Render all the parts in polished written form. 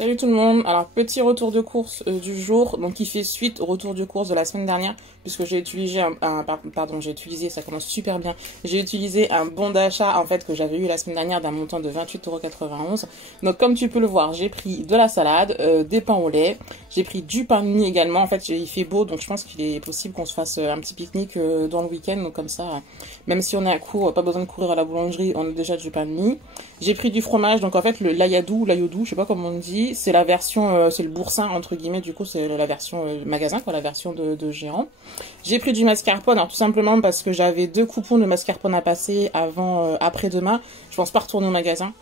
Salut tout le monde, alors petit retour de course du jour, donc qui fait suite au retour de course de la semaine dernière, puisque j'ai utilisé ça commence super bien, j'ai utilisé un bon d'achat en fait que j'avais eu la semaine dernière d'un montant de 28,91 €. Donc comme tu peux le voir, j'ai pris de la salade, des pains au lait, j'ai pris du pain de mie également, en fait il fait beau donc je pense qu'il est possible qu'on se fasse un petit pique-nique dans le week-end, donc comme ça, même si on est à court, pas besoin de courir à la boulangerie, on a déjà du pain de mie. J'ai pris du fromage, donc en fait le l'ayadou, je sais pas comment on dit, c'est la version, c'est le boursin entre guillemets, du coup c'est la version magasin, quoi, la version de géant. J'ai pris du mascarpone, alors tout simplement parce que j'avais 2 coupons de mascarpone à passer avant, après-demain, je pense pas retourner au magasin.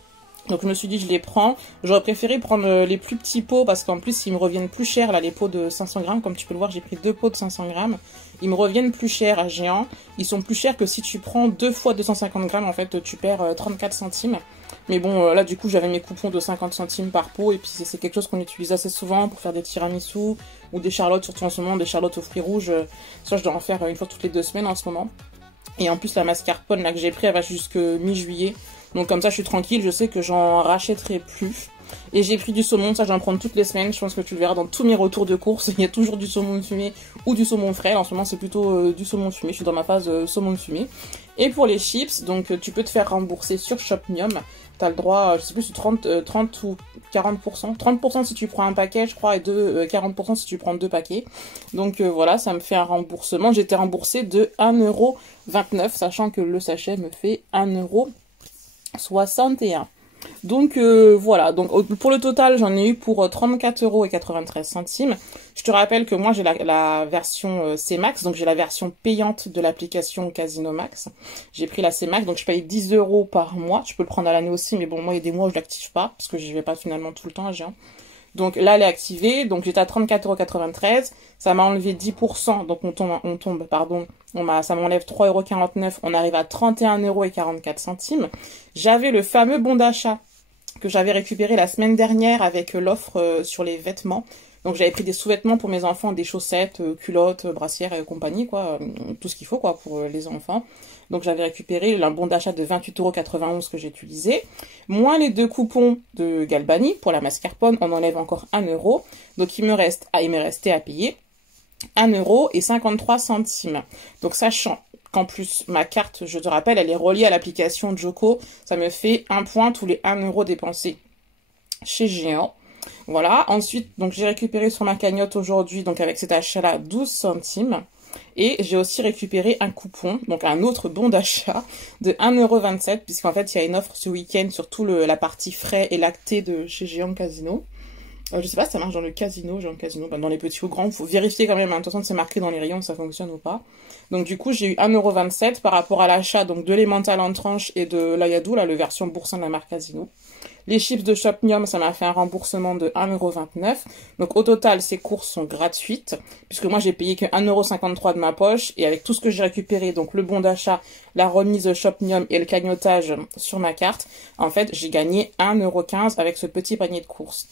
Donc je me suis dit je les prends. J'aurais préféré prendre les plus petits pots parce qu'en plus ils me reviennent plus cher là, les pots de 500 grammes. Comme tu peux le voir, j'ai pris 2 pots de 500 grammes. Ils me reviennent plus cher à géant. Ils sont plus chers que si tu prends 2 fois 250 grammes, en fait tu perds 34 centimes. Mais bon là du coup j'avais mes coupons de 50 centimes par pot et puis c'est quelque chose qu'on utilise assez souvent pour faire des tiramisu ou des charlottes, surtout en ce moment, des charlottes aux fruits rouges. Ça je dois en faire une fois toutes les 2 semaines en ce moment. Et en plus la mascarpone là que j'ai pris elle va jusque mi-juillet. Donc comme ça je suis tranquille, je sais que j'en rachèterai plus. Et j'ai pris du saumon, ça je vais en prendre toutes les semaines, je pense que tu le verras dans tous mes retours de course. Il y a toujours du saumon fumé ou du saumon frais, en ce moment c'est plutôt du saumon fumé, je suis dans ma phase saumon fumé. Et pour les chips, donc tu peux te faire rembourser sur Shopmium. T'as le droit, je sais plus, 30 ou 40%. 30% si tu prends un paquet, je crois, et 40% si tu prends 2 paquets. Donc voilà, ça me fait un remboursement. J'ai été remboursée de 1,29 €, sachant que le sachet me fait 1,61 €. Donc voilà, donc pour le total j'en ai eu pour 34,93 €. Je te rappelle que moi j'ai la version C-Max, donc j'ai la version payante de l'application Casino Max. J'ai pris la C-Max, donc je paye 10 € par mois. Je peux le prendre à l'année aussi, mais bon moi il y a des mois où je l'active pas, parce que j'y vais pas finalement tout le temps à Géant. Donc là elle est activée, donc j'étais à 34,93 €, ça m'a enlevé 10%, donc ça m'enlève 3,49 €, on arrive à 31,44 €. J'avais le fameux bon d'achat que j'avais récupéré la semaine dernière avec l'offre sur les vêtements. Donc j'avais pris des sous-vêtements pour mes enfants, des chaussettes, culottes, brassières et compagnie, quoi, tout ce qu'il faut quoi pour les enfants. Donc j'avais récupéré un bon d'achat de 28,91 € que j'ai utilisé, moins les 2 coupons de Galbani pour la mascarpone, on enlève encore 1 €. Donc il me restait à payer 1,53 €. Donc sachant qu'en plus ma carte, je te rappelle, elle est reliée à l'application Joko, ça me fait 1 point tous les 1 € dépensés chez Géant. Voilà, ensuite, donc j'ai récupéré sur ma cagnotte aujourd'hui, donc avec cet achat-là, 12 centimes. Et j'ai aussi récupéré un coupon, donc un autre bon d'achat de 1,27 €, puisqu'en fait, il y a une offre ce week-end sur tout la partie frais et lactés de chez Géant Casino. Je sais pas si ça marche dans le casino, dans les petits ou grands, il faut vérifier quand même, hein. De toute façon c'est marqué dans les rayons, ça fonctionne ou pas. Donc du coup j'ai eu 1,27 € par rapport à l'achat donc de l'emmental en tranche et de l'ayadou, là, le version boursin de la marque Casino. Les chips de Shopmium, ça m'a fait un remboursement de 1,29 €. Donc au total, ces courses sont gratuites, puisque moi j'ai payé que 1,53 € de ma poche, et avec tout ce que j'ai récupéré, donc le bon d'achat, la remise Shopmium et le cagnotage sur ma carte, en fait j'ai gagné 1,15 € avec ce petit panier de courses.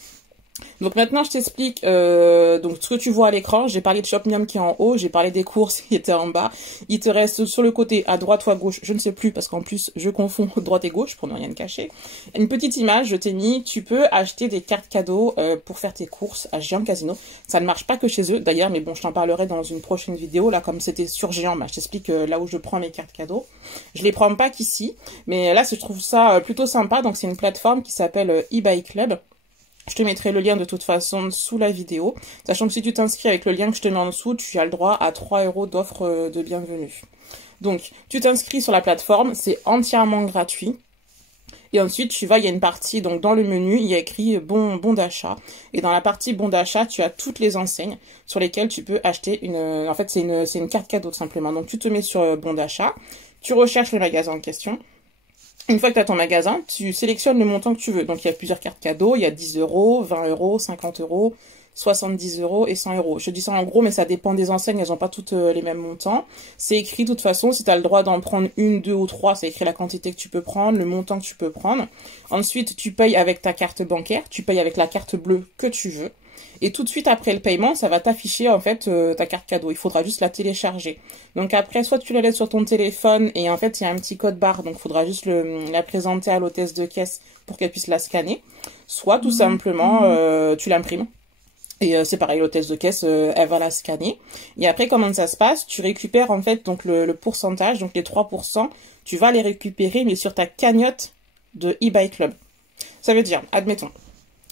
Donc maintenant je t'explique donc ce que tu vois à l'écran. J'ai parlé de Shopmium qui est en haut, j'ai parlé des courses qui étaient en bas. Il te reste sur le côté à droite ou à gauche, je ne sais plus parce qu'en plus je confonds droite et gauche pour ne rien te cacher. Une petite image, je t'ai mis, tu peux acheter des cartes cadeaux pour faire tes courses à Géant Casino. Ça ne marche pas que chez eux d'ailleurs, mais bon je t'en parlerai dans une prochaine vidéo. Là comme c'était sur Géant, je t'explique là où je prends mes cartes cadeaux. Je les prends pas qu'ici, mais là je trouve ça plutôt sympa. Donc c'est une plateforme qui s'appelle eBay Club. Je te mettrai le lien de toute façon sous la vidéo, sachant que si tu t'inscris avec le lien que je te mets en dessous, tu as le droit à 3 € d'offre de bienvenue. Donc, tu t'inscris sur la plateforme, c'est entièrement gratuit. Et ensuite, il y a une partie, donc dans le menu, il y a écrit bon d'achat. Et dans la partie bon d'achat, tu as toutes les enseignes sur lesquelles tu peux acheter en fait, c'est une carte cadeau tout simplement. Donc, tu te mets sur bon d'achat, tu recherches le magasin en question. Une fois que tu as ton magasin, tu sélectionnes le montant que tu veux. Donc, il y a plusieurs cartes cadeaux. Il y a 10 €, 20 €, 50 €, 70 € et 100 €. Je dis ça en gros, mais ça dépend des enseignes. Elles n'ont pas toutes les mêmes montants. C'est écrit de toute façon. Si tu as le droit d'en prendre 1, 2 ou 3, c'est écrit la quantité que tu peux prendre, le montant que tu peux prendre. Ensuite, tu payes avec ta carte bancaire. Tu payes avec la carte bleue que tu veux. Et tout de suite après le paiement, ça va t'afficher en fait ta carte cadeau. Il faudra juste la télécharger. Donc après, soit tu la laisses sur ton téléphone et en fait il y a un petit code barre, donc il faudra juste la présenter à l'hôtesse de caisse pour qu'elle puisse la scanner. Soit tout simplement tu l'imprimes. Et c'est pareil, l'hôtesse de caisse, elle va la scanner. Et après, comment ça se passe? Tu récupères en fait donc le pourcentage, donc les 3%, tu vas les récupérer, mais sur ta cagnotte de eBay Club. Ça veut dire, admettons,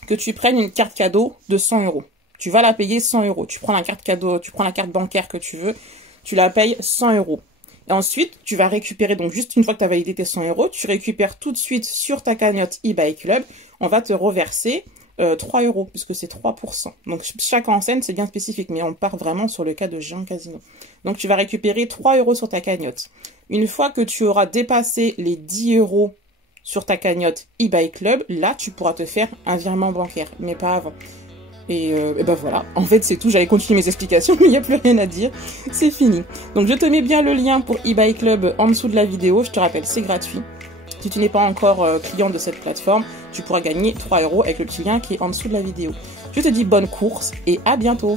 que tu prennes une carte cadeau de 100 €. Tu vas la payer 100 €. Tu prends la carte cadeau, tu prends la carte bancaire que tu veux, tu la payes 100 €. Et ensuite, tu vas récupérer, donc juste une fois que tu as validé tes 100 €, tu récupères tout de suite sur ta cagnotte eBay Club, on va te reverser 3 €, puisque c'est 3%. Donc chaque enseigne, c'est bien spécifique, mais on part vraiment sur le cas de Géant Casino. Donc tu vas récupérer 3 € sur ta cagnotte. Une fois que tu auras dépassé les 10 € sur ta cagnotte eBay Club, là tu pourras te faire un virement bancaire, mais pas avant. Et ben voilà, en fait c'est tout, j'allais continuer mes explications, mais il n'y a plus rien à dire, c'est fini. Donc je te mets bien le lien pour eBay Club en dessous de la vidéo, je te rappelle, c'est gratuit. Si tu n'es pas encore client de cette plateforme, tu pourras gagner 3 € avec le petit lien qui est en dessous de la vidéo. Je te dis bonne course et à bientôt.